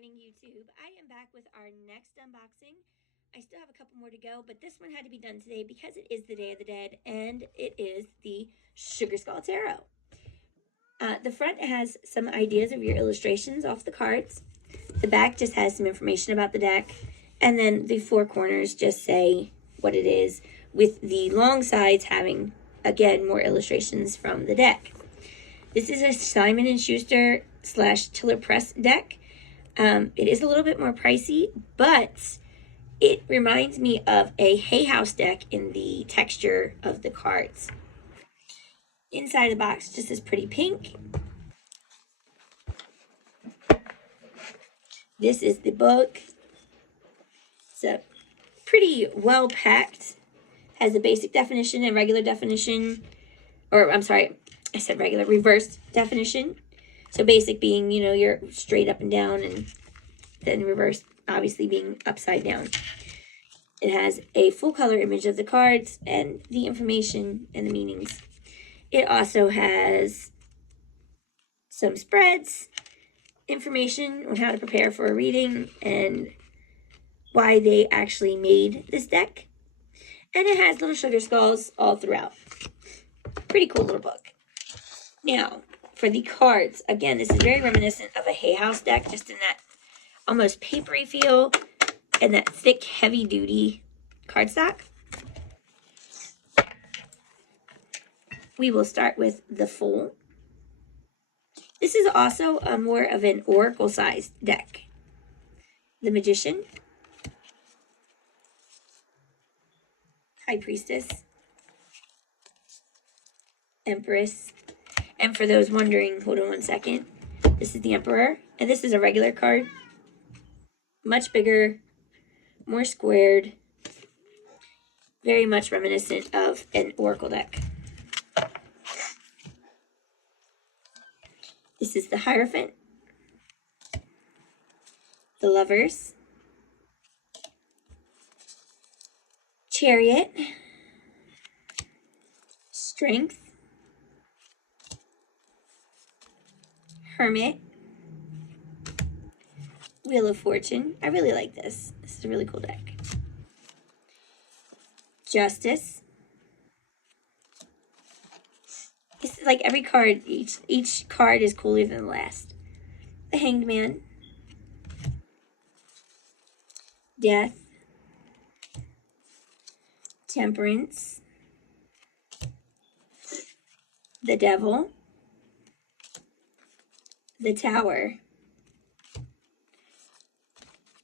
morning, YouTube. I am back with our next unboxing. I still have a couple more to go, but this one had to be done today because it is the Day of the Dead, and it is the Sugar Skull Tarot. The front has some ideas of your illustrations off the cards. The back just has some information about the deck, and then the four corners just say what it is, with the long sides having, again, more illustrations from the deck. This is a Simon & Schuster / Tiller Press deck. It is a little bit more pricey, but it reminds me of a Hay House deck in the texture of the cards. Inside the box just is pretty pink. This is the book. It's a pretty well packed. Has a basic definition and regular definition. Or I'm sorry, I said regular, reversed definition. So basic being, you're straight up and down, and then reversed obviously being upside down. It has a full color image of the cards and the information and the meanings. It also has some spreads, information on how to prepare for a reading and why they actually made this deck. And it has little sugar skulls all throughout. Pretty cool little book. Now, for the cards, again, this is very reminiscent of a Hay House deck, just in that almost papery feel and that thick, heavy-duty cardstock. We will start with the Fool. This is also more of an oracle-sized deck. The Magician. High Priestess. Empress. And for those wondering, hold on one second. This is the Emperor, and this is a regular card. Much bigger, more squared, very much reminiscent of an oracle deck. This is the Hierophant, the Lovers, Chariot, Strength, Hermit, Wheel of Fortune. I really like this. This is a really cool deck. Justice. This is like every card. Each card is cooler than the last. The Hanged Man. Death. Temperance. The Devil. The Tower.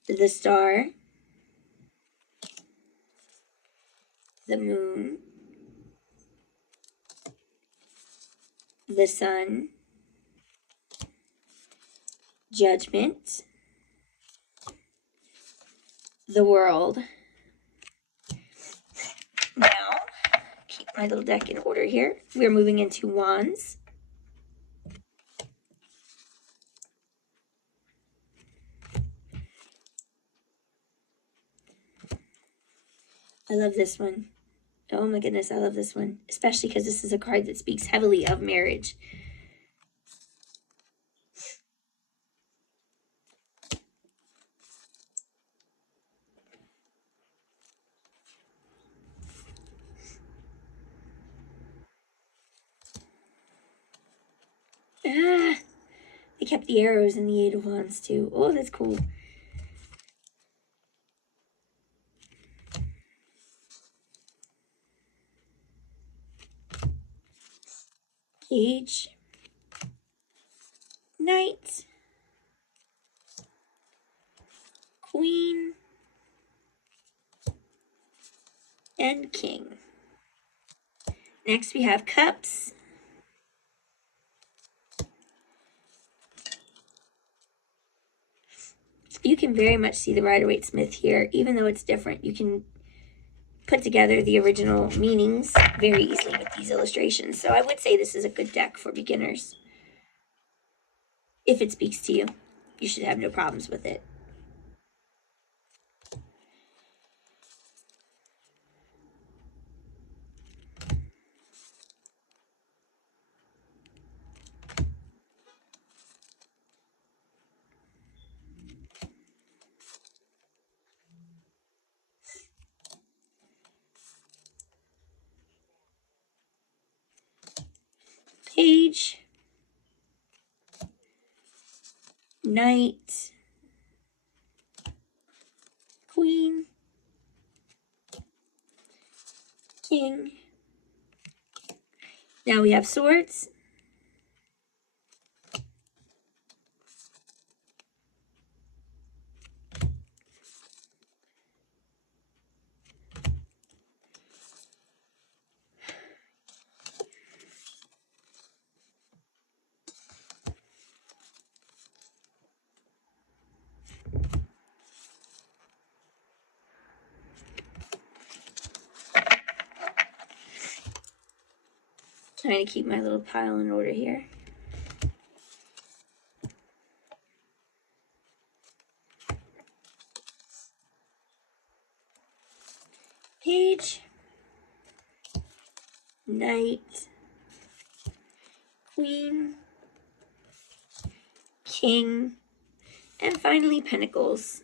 The Star. The Moon. The Sun. Judgment. The World. Now, keep my little deck in order here. We're moving into Wands. I love this one. Oh my goodness, I love this one. Especially because this is a card that speaks heavily of marriage. They kept the arrows in the Eight of Wands too. Oh, that's cool. Page. Knight. Queen. And King. Next we have Cups. You can very much see the Rider-Waite-Smith here. Even though it's different, you can put together the original meanings very easily with these illustrations. So I would say this is a good deck for beginners. If it speaks to you, you should have no problems with it. Page, Knight, Queen, King. Now we have Swords, trying to keep my little pile in order here. Page, Knight, Queen, King, and finally Pentacles.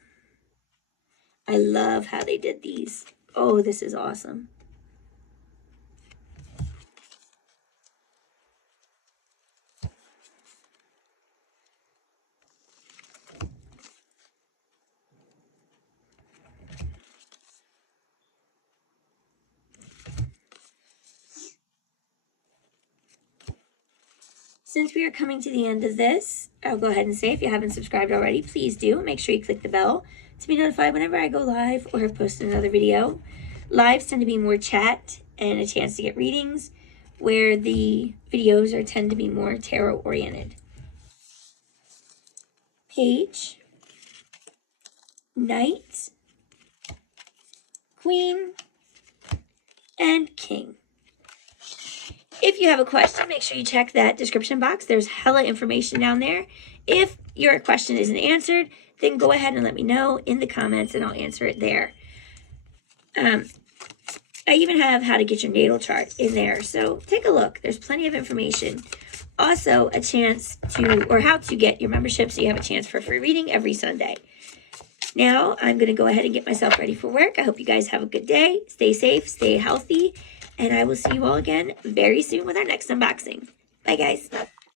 I love how they did these. Oh, this is awesome. Since we are coming to the end of this, I'll go ahead and say, if you haven't subscribed already, please do. Make sure you click the bell to be notified whenever I go live or have posted another video. Lives tend to be more chat and a chance to get readings, where the videos tend to be more tarot oriented. Page, Knight, Queen, and King. If you have a question, make sure you check that description box. There's hella information down there. If your question isn't answered, then go ahead and let me know in the comments and I'll answer it there. I even have how to get your natal chart in there, so take a look. There's plenty of information. Also, a chance to, or how to get your membership so you have a chance for a free reading every Sunday. Now, I'm going to go ahead and get myself ready for work. I hope you guys have a good day. Stay safe, stay healthy, and I will see you all again very soon with our next unboxing. Bye, guys.